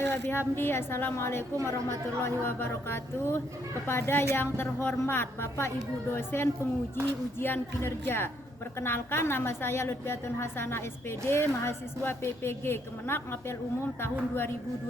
Bismillah wa bihamdi. Assalamualaikum warahmatullahi wabarakatuh. Kepada yang terhormat Bapak Ibu dosen penguji ujian kinerja, perkenalkan nama saya Lutfiatun Hasanah SPD, mahasiswa PPG Kemenak Mapel Umum tahun 2025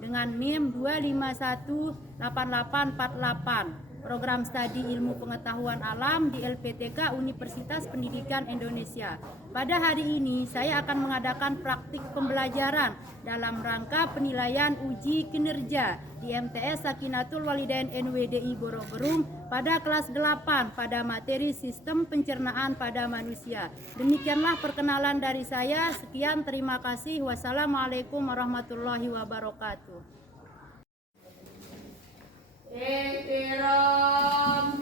dengan NIM 2518848. Program Studi Ilmu Pengetahuan Alam di LPTK Universitas Pendidikan Indonesia. Pada hari ini saya akan mengadakan praktik pembelajaran dalam rangka penilaian uji kinerja di MTS Sakinatul Walidain NWDI Borobudur pada kelas 8 pada materi Sistem Pencernaan pada Manusia. Demikianlah perkenalan dari saya. Sekian, terima kasih. Wassalamualaikum warahmatullahi wabarakatuh. Iktiram.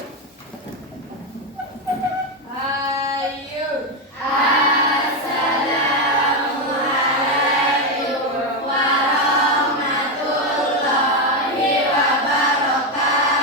Ayo. Assalamualaikum warahmatullahi wabarakatuh.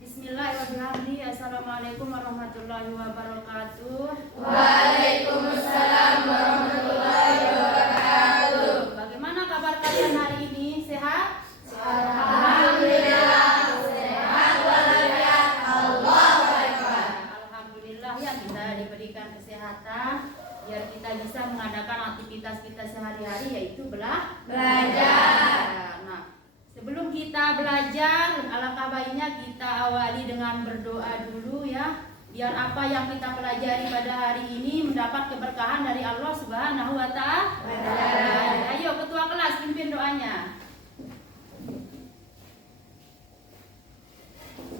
Bismillahirrahmanirrahim. Assalamualaikum warahmatullahi wabarakatuh. Waalaikumsalam warahmatullahi wabarakatuh. Bagaimana kabar kalian hari ini? Sehat? Alhamdulillah sehat walafiat. Allahu Akbar. Alhamdulillah ya, kita diberikan kesehatan biar kita bisa mengadakan aktivitas kita sehari-hari, yaitu belajar. Nah, sebelum kita belajar, alangkah baiknya kita awali dengan berdoa dulu ya, biar apa yang kita pelajari pada hari ini mendapat keberkahan dari Allah Subhanahu wa Ta'ala. Ayo ketua kelas pimpin doanya.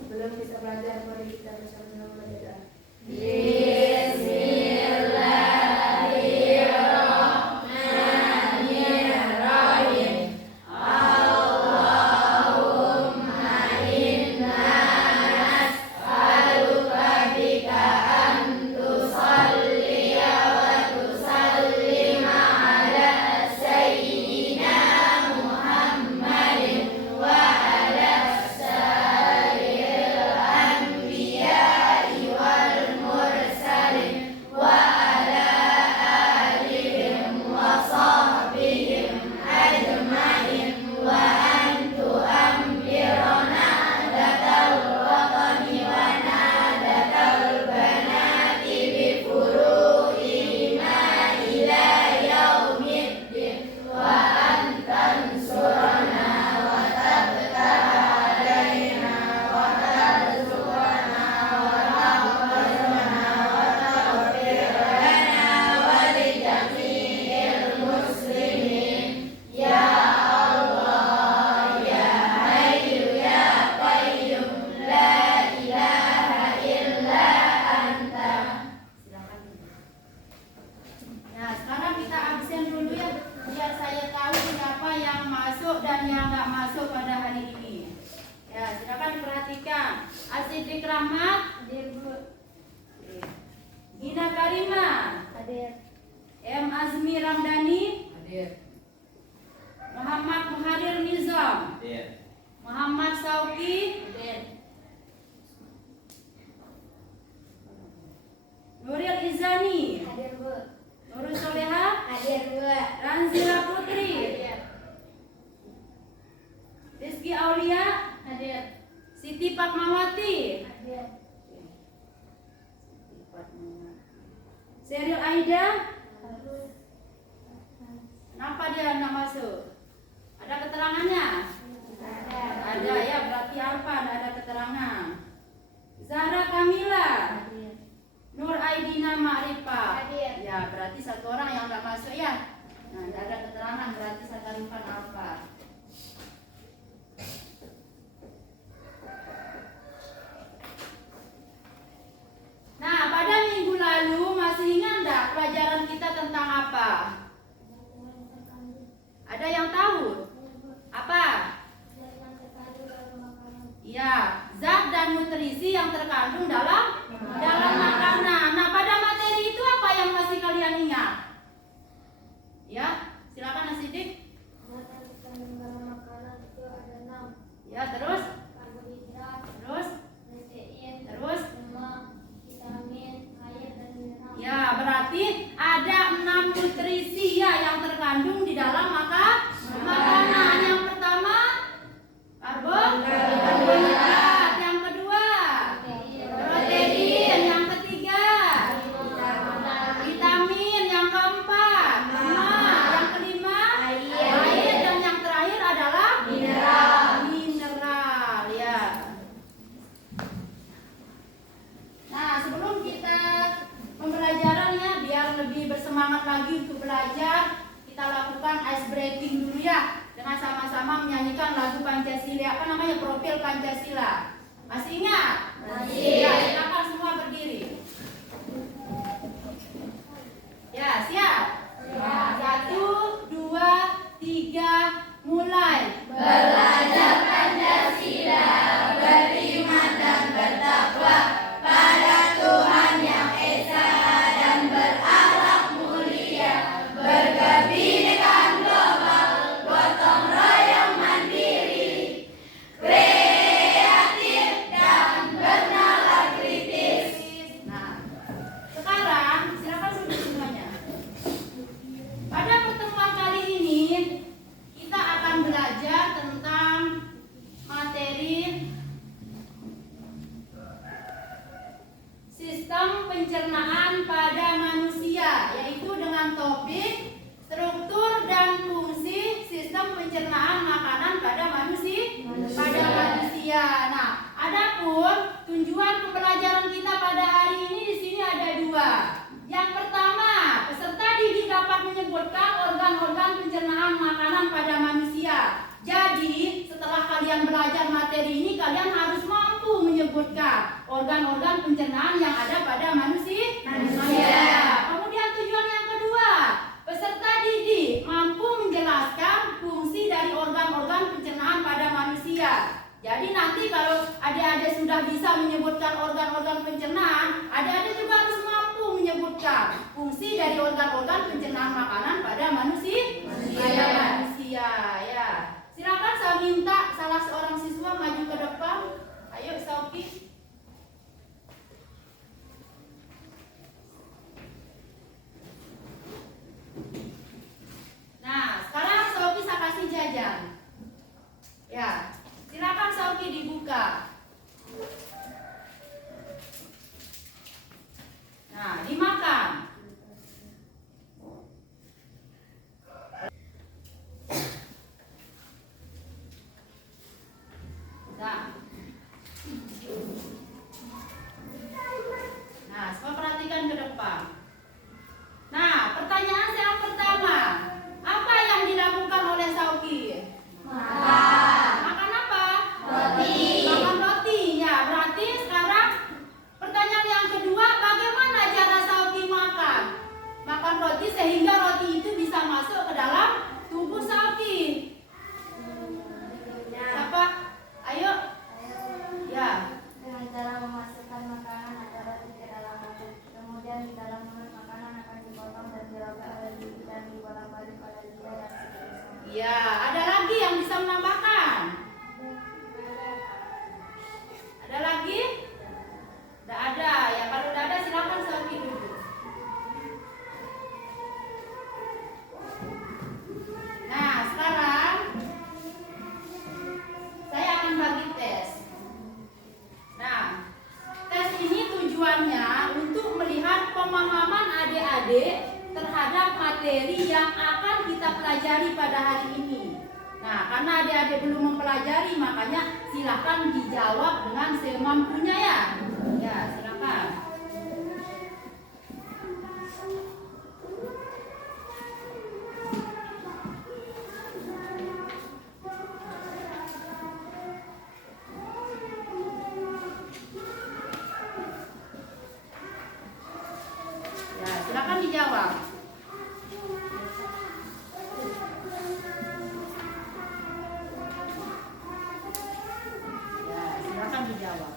Sebelum kita belajar, mari kita bersama-sama berdoa. Bismillahirrahmanirrahim. Allahumma inna nas'aluka bika an tusalliya wa tusallima ala sayyidina Muhammadin wa ala sa'iril anbiya'i wal mursalin wa ala alihim wa sahbihim ajma'in wa antu ambirona datal watani wa nadatal banati bi furu'ihima ila yaumiddin wa antan surana wa tabtaha alaina wa tarzuqana wa tahfazana wa taghfir lana wa li jami'il muslimin ya Allah ya Hayyu ya Qayyum la ilaha illa anta. Silakan. Nah, sekarang kita absen dulu ya, biar saya tahu siapa yang masuk dan yang nggak masuk pada hari ini. Ya, silakan diperhatikan. Asidik Rahmat, Hadir Bu. Gina Karima, Hadir. M Azmi Ramdhani, Hadir. Muhammad Muharir Nizam, Hadir. Muhammad Sauki, Hadir. Nuril Izani, Hadir Bu. Nurul Soleha, Hadir Bu. Ranzila Putri, Hadir. Rizky Aulia, Hadir. Siti Fatmawati, Hadir. Seril Aida. Kenapa dia nggak masuk? Ada keterangannya? Ada ya, berarti apa? Ada keterangan. Zahra Kamila, Hadir. Nur Aidina Ma'rifah. Hadir. Ya, berarti satu orang yang nggak masuk ya. Nah, nggak ada keterangan, berarti Sakarifan apa? Nah, pada minggu lalu masih ingat nggak pelajaran kita tentang apa? Ada yang tahu? Apa? Ya, zat dan nutrisi yang terkandung dalam makanan. Nah, pada materi itu apa yang masih kalian ingat? Ya, silakan Asidik. sama-sama menyanyikan lagu Pancasila, apa namanya, profil Pancasila. Masih ingat? Masih. Ya, silakan semua berdiri. Ya, siap? Siap. 1, 2, 3, mulai. Belajar Pancasila, beriman dan bertakwa pada Tuhan Yang Esa dan berakhlak mulia, berkebinekaan global, gotong royong mandiri, kreatif dan bernalar kritis. Nah, sekarang silakan duduk semuanya. Pada pertemuan kali ini kita akan belajar tentang materi sistem pencernaan pada manusia, yaitu dengan topik struktur dan fungsi sistem pencernaan makanan pada manusia. Nah, adapun tujuan pembelajaran kita pada hari ini di sini ada 2. Yang pertama, peserta didik dapat menyebutkan organ-organ pencernaan makanan pada manusia. Jadi, setelah kalian belajar materi ini, kalian harus mampu menyebutkan organ-organ pencernaan yang ada pada manusia. Kemudian tujuan yang kedua, peserta didik mampu menjelaskan fungsi dari organ-organ pencernaan pada manusia. Jadi nanti kalau adik-adik sudah bisa menyebutkan organ-organ pencernaan, adik-adik juga harus mampu menyebutkan fungsi dari organ-organ pencernaan makanan pada manusia. Ya. Silakan saya minta salah seorang siswa maju ke depan. Ayo, Sauki. Nah, sekarang Sauki saya kasih jajan. Ya, silakan Sauki dibuka. Nah, dimakan. Nah, semua perhatikan ke depan. Nah, pertanyaan yang pertama, apa yang dilakukan oleh Sauki? Makan apa? Roti. Makan roti. Ya, berarti sekarang pertanyaan yang kedua, bagaimana cara Sauki makan? Makan roti sehingga roti itu bisa masuk ke dalam tubuh Sauki. Siapa? Ayo. Ya. Dengan cara memasukkan makanan atau roti ke dalam mulut, kemudian di dalam mulut makanan akan dipotong dan dirobek oleh gigi dan dibolak-balik oleh lidah dan seterusnya. Ya, ada lagi yang bisa menambahkan? Ada lagi? Tidak ada. Ya, kalau tidak ada silakan Sauki dulu. Nah, sekarang saya akan bagi tes. Nah, tes ini tujuannya untuk melihat pemahaman adik-adik terhadap materi yang akan kita pelajari pada hari ini. Nah, karena adik-adik belum mempelajari, makanya silakan dijawab dengan semampunya ya. Ya, silakan. Ya, silakan dijawab. Ya, silakan dijawab.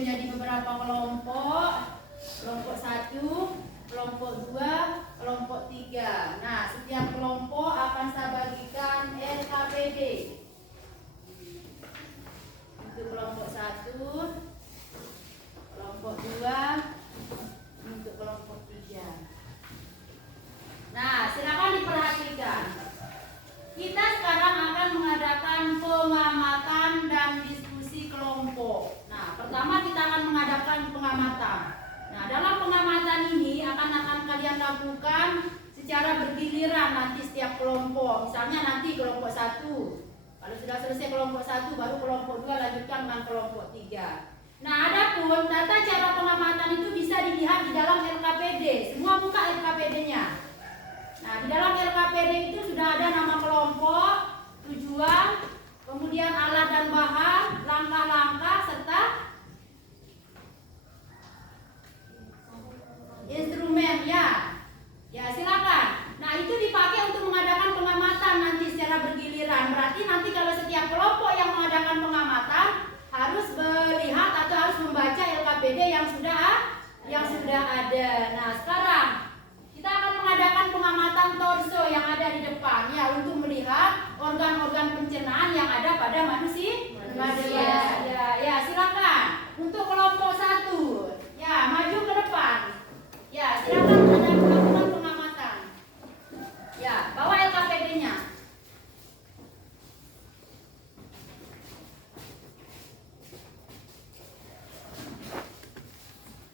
menjadi beberapa kelompok. Kelompok 1, kelompok 2, kelompok 3. Nah, setiap kelompok akan saya bagikan LKPD. Untuk kelompok 1, kelompok 2, untuk kelompok 3. Nah, silakan diperhatikan. Kita sekarang akan mengadakan pengamatan dan diskusi kelompok. Nah, pertama kita akan mengadakan pengamatan. Nah, dalam pengamatan ini akan kalian lakukan secara bergiliran nanti setiap kelompok. Misalnya nanti kelompok 1. Kalau sudah selesai kelompok 1, baru kelompok 2 lanjutkan dengan kelompok 3. Nah, adapun tata cara pengamatan itu bisa dilihat di dalam LKPD. Semua buka LKPD-nya. Nah, di dalam LKPD itu sudah ada nama kelompok, tujuan, kemudian alat dan bahan, langkah-langkah, serta instrumen. Ya silakan. Nah, itu dipakai untuk mengadakan pengamatan nanti secara bergiliran. Berarti nanti kalau setiap kelompok yang mengadakan pengamatan harus melihat atau harus membaca LKPD yang sudah ada. Nah, sekarang kita akan mengadakan pengamatan torso yang ada di depan ya, untuk melihat organ-organ pencernaan yang ada pada manusia. Ya, silakan. Untuk kelompok 1, ya maju ke depan. Ya, silakan melakukan pengamatan. Ya, bawa LKPD-nya.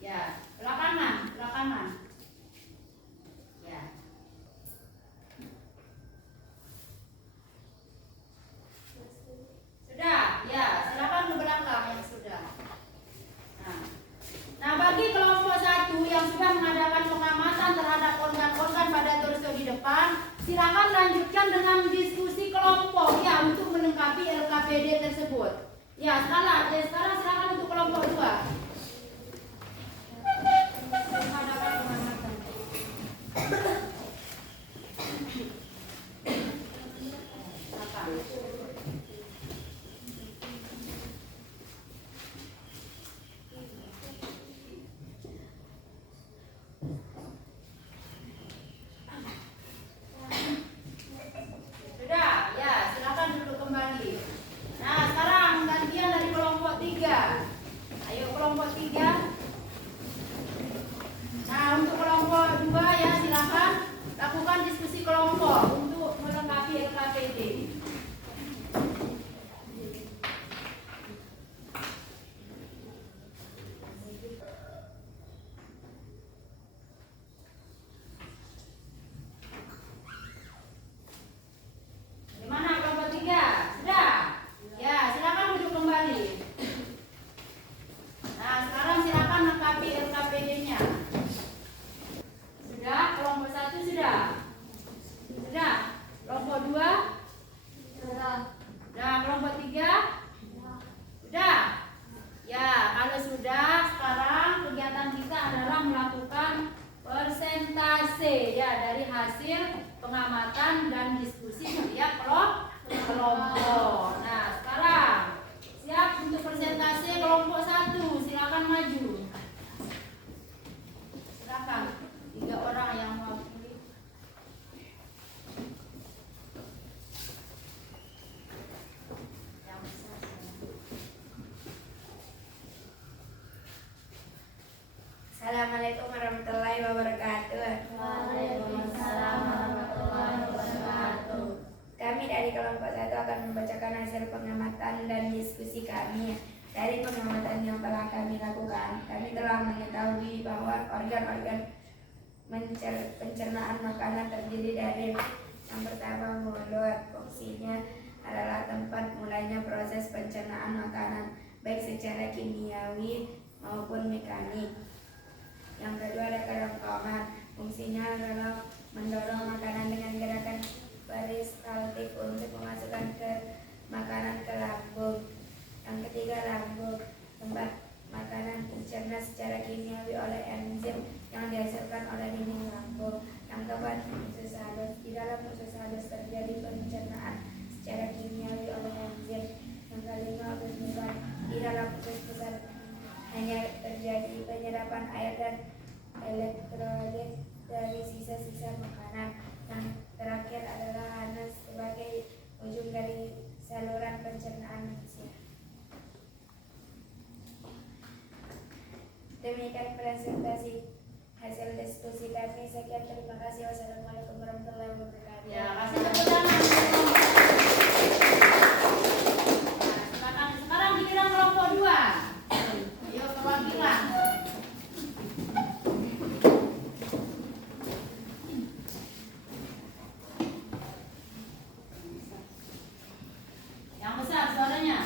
Ya, belakangan. Ya. Sudah, ya, silakan ke belakang yang sudah. Nah, bagi kelompok 1 yang sudah mengadakan pengamatan terhadap organ-organ pada torso di depan, silakan lanjutkan dengan diskusi kelompok ya, untuk melengkapi LKPD tersebut. Ya, sekarang silakan untuk kelompok 2. Mengadakan pengamatan. Sudah, ya, silakan duduk kembali. Nah, sekarang gantian dari kelompok 3. Ayo kelompok 3. Nah, untuk kelompok 2 ya, silakan lakukan diskusi kelompok untuk melengkapi LKPD. Gimana kelompok 3? Sudah? Ya, silakan duduk kembali. Nah, sekarang silakan lengkapi LKPD-nya. Sudah? Kelompok 1 sudah? Sudah? Kelompok 2? Sudah. Nah, kelompok 3? Sudah? Ya, kalau sudah, sekarang kegiatan kita adalah melakukan persentase ya dari hasil pengamatan dan diskusi setiap kelompok. Nah, sekarang siap untuk persentase kelompok 1, silakan maju. Silakan, 3 orang yang mewakili. Yang besar. Assalamualaikum warahmatullahi wabarakatuh. Waalaikumsalam warahmatullahi wabarakatuh. Kami dari kelompok 1 akan membacakan hasil pengamatan dan diskusi kami. Dari pengamatan yang telah kami lakukan, kami telah mengetahui bahwa organ-organ pencernaan makanan terdiri dari yang pertama mulut. Fungsinya adalah tempat mulainya proses pencernaan makanan baik secara kimiawi maupun mekanik. Yang kedua ada kerongkongan. Fungsinya adalah mendorong makanan dengan gerakan peristaltik untuk memasukkan makanan ke lambung. Yang ketiga lambung, tempat makanan dicerna secara kimiawi oleh enzim yang dihasilkan oleh dinding lambung. Yang keempat usus halus. Di dalam usus halus terjadi pencernaan secara kimiawi oleh enzim. Yang kelima usus besar. Di dalam usus besar terjadi penyerapan air dan elektrolit dari sisa-sisa makanan. Yang terakhir adalah Hanas sebagai ujung dari saluran pencernaan manusia. Demikian presentasi hasil diskusi kami. Sekian, terima kasih. Wassalamualaikum warahmatullahi wabarakatuh. Ya, kasih tepuk tangan. Nah, sekarang giliran kelompok 2. Ayo perwakilan. Yang besar suaranya.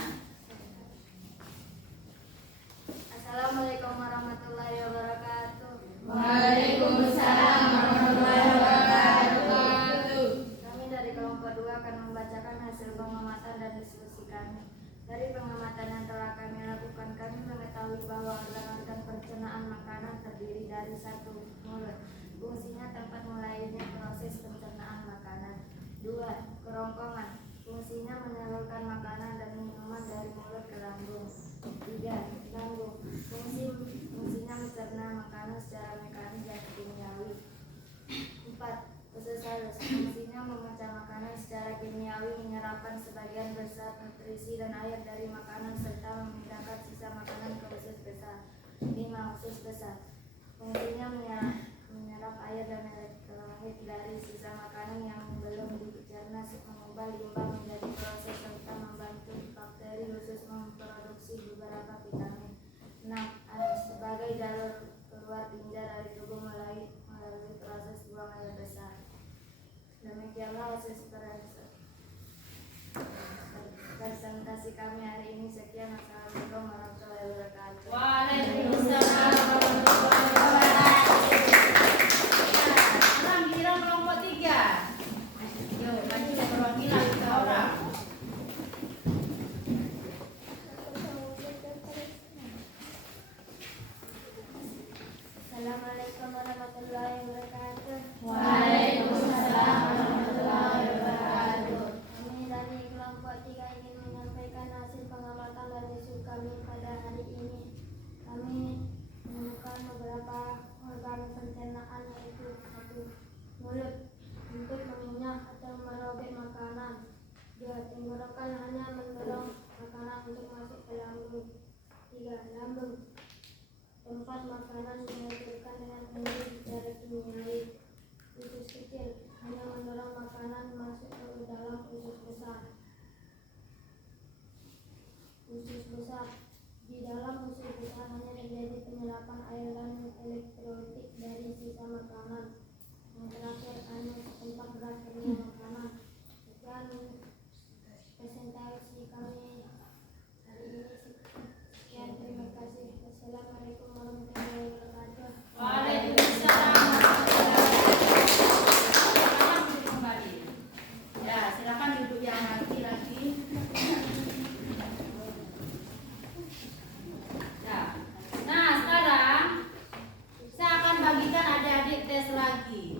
Assalamualaikum warahmatullahi wabarakatuh. Waalaikumsalam warahmatullahi wabarakatuh. Kami dari kelompok 2 akan membacakan hasil pengamatan dan diskusi kami. Dari pengamatan yang telah kami lakukan, kami mengetahui bahwa organ-organ pencernaan makanan terdiri dari 1. Mulut. Fungsinya tempat mulainya proses pencernaan makanan. 2. Kerongkongan. Fungsinya menyalurkan makanan dan minuman dari mulut ke lambung. 3. Lambung. Fungsinya mencerna makanan secara mekanis dan kimiawi. 4. Usus halus. Fungsinya memecah makanan secara kimiawi, menyerapkan sebagian besar nutrisi dan air dari makanan serta memindahkan sisa makanan ke usus besar. 5. Usus besar. Fungsinya menyerap air dan elektrolit dari sisa makanan yang belum dicerna, mengubah limbah menjadi proses serta membantu bakteri usus memproduksi beberapa vitamin. 6. Anus. Sebagai jalur keluar tinja dari tubuh melalui proses buang air besar. Demikianlah hasil presentasi kami hari ini. Sekian, assalamualaikum warahmatullahi wabarakatuh. Waalaikumsalam warahmatullahi wabarakatuh. Sekarang giliran kelompok 3. Yo, maju ke perwakilan 3 orang. Assalamualaikum warahmatullahi wabarakatuh. Waalaikumsalam warahmatullahi wabarakatuh. Kami dari kelompok 3 ingin menyampaikan hasil pengamatan dan diskusi kami pada hari ini. Kami menemukan beberapa organ pencernaan, yaitu 1. Mulut, untuk mengunyah atau merobek makanan. 2. Tenggorokan, hanya mendorong makanan untuk masuk ke lambung. 3. Lambung, tempat makanan dihasilkan dengan enzim secara kimiawi. Usus kecil, hanya mendorong makanan masuk ke dalam usus besar. Usus besar, di dalam usus besar hanya terjadi penyerapan air dan elektrolit dari sisa makanan. Yang terakhir, anus, tempat berakhirnya makanan. Sekian presentasi kami hari ini. Sekian, terima kasih. Assalamualaikum warahmatullahi wabarakatuh. Waalaikumsalam warahmatullahi wabarakatuh. Silakan duduk kembali. Ya, silakan duduk yang laki-laki. Ya. Nah, sekarang saya akan bagikan adik-adik tes lagi.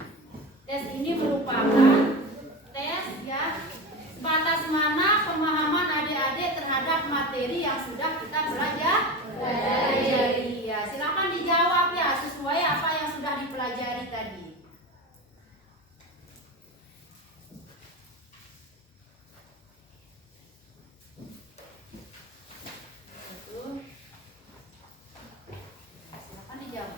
Tes ini merupakan tes ya sebatas mana pemahaman adik-adik terhadap materi yang sudah kita pelajari. Ya, silakan dijawab ya sesuai apa yang sudah dipelajari tadi. Silakan dijawab.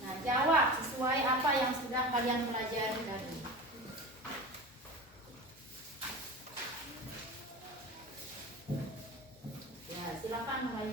Nah, jawab sesuai apa yang sudah kalian pelajari tadi. Ya, silakan mulai.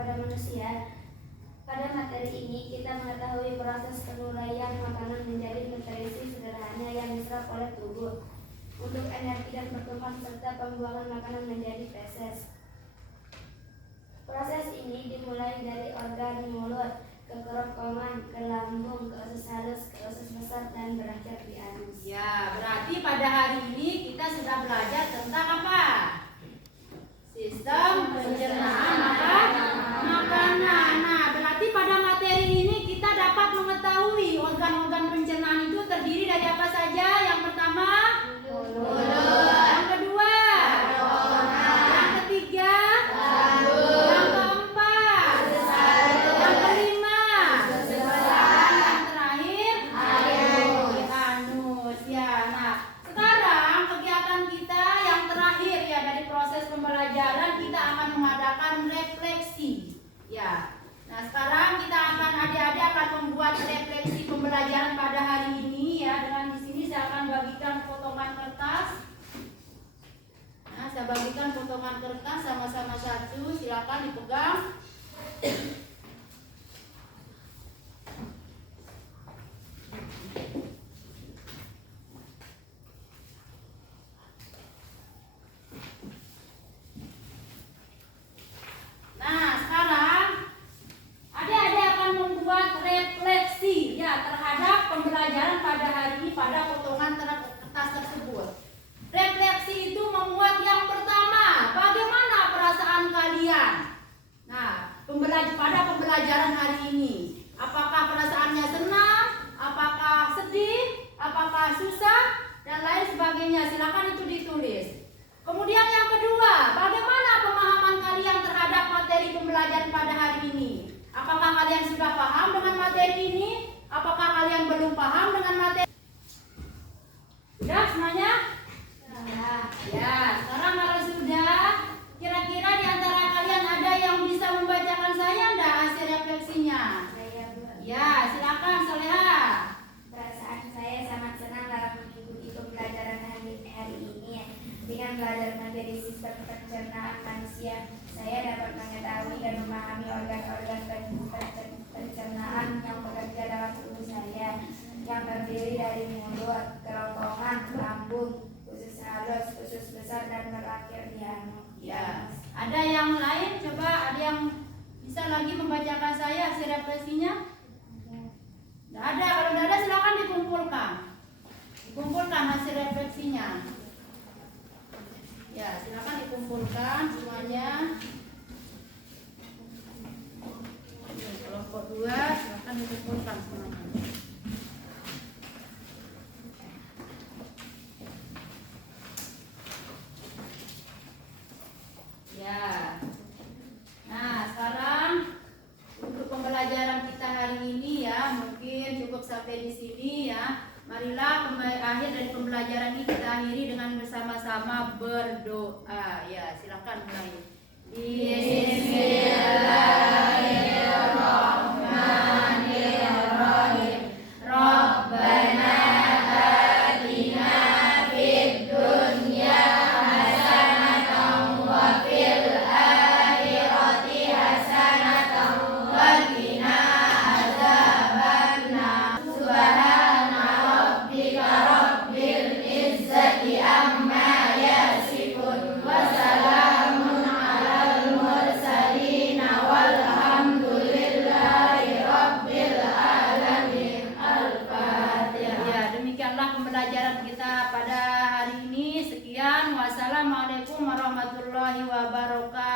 pada manusia. Pada materi ini kita mengetahui proses penguraian makanan menjadi nutrisi sederhana yang diserap oleh tubuh untuk energi dan pertumbuhan serta pembuangan makanan menjadi feses. Proses ini dimulai dari organ mulut, ke kerongkongan, ke lambung, ke usus halus, ke usus besar, dan berakhir di anus. Ya, berarti pada hari ini kita sudah belajar tentang apa? Sistem pencernaan makanan. Nah, berarti pada materi ini kita dapat mengetahui organ-organ pencernaan itu terdiri dari apa saja? Yang pertama, mulut. Yang kedua, yang ketiga, yang keempat, yang kelima, dan yang terakhir, anus. Ya, nah sekarang kegiatan kita yang terakhir ya dari proses pembelajaran kita akan mengadakan refleksi. Ya, nah sekarang kita adik-adik akan membuat refleksi pembelajaran pada hari ini ya. Dengan di sini saya akan bagikan potongan kertas. Nah, saya bagikan potongan kertas sama-sama satu. Silakan dipegang. Nah, sekarang adik-adik akan membuat refleksi ya terhadap pembelajaran pada hari ini pada potongan kertas tersebut. Refleksi itu membuat yang pertama, bagaimana perasaan kalian? Nah, pada pembelajaran hari ini, apakah perasaannya senang, apakah sedih, apakah susah, dan lain sebagainya. Silakan itu ditulis. Kemudian yang kedua, bagaimana pemahaman kalian terhadap materi pembelajaran pada hari ini? Apakah kalian sudah paham dengan materi ini? Apakah kalian belum paham dengan materi? Sudah semuanya? Ya, sekarang kalau sudah, kira-kira di antara kalian ada yang bisa membacakan saya enggak hasil refleksinya? Ya, silakan Soleha. Perasaan saya sangat senang dalam mengikuti pembelajaran hari ini. Dengan belajar materi sistem pencernaan manusia, saya dapat mengetahui dan memahami organ-organ pencernaan yang bekerja dalam tubuh saya, yang terdiri dari mulut, kerongkongan, lambung, usus halus, usus besar, dan berakhir di anus. Ya, ada yang lain? Coba ada yang bisa lagi membacakan saya hasil refleksinya? Tidak ada. Kalau tidak ada silakan dikumpulkan. Dikumpulkan hasil refleksinya. Ya, silakan dikumpulkan semuanya. Ini, kelompok 2 silakan dikumpulkan semuanya. Ya. Nah, sekarang untuk pembelajaran kita hari ini ya, mungkin cukup sampai di sini ya. Marilah akhir dari pembelajaran ini kita akhiri dengan bersama-sama berdoa. Ya, silakan mulai. Bismillahirrahmanirrahim. Rabbana atina fid dunya hasanatan wa fil akhirati hasanatan wa qina adzabannar. Subhana rabbika rabbil izzati amma yasifun wa salamun alal mursalin walhamdulillahi rabbil alamin. Al-Fatihah. Ya, demikianlah pembelajaran kita pada hari ini. Sekian, wassalamualaikum warahmatullahi wabarakatuh.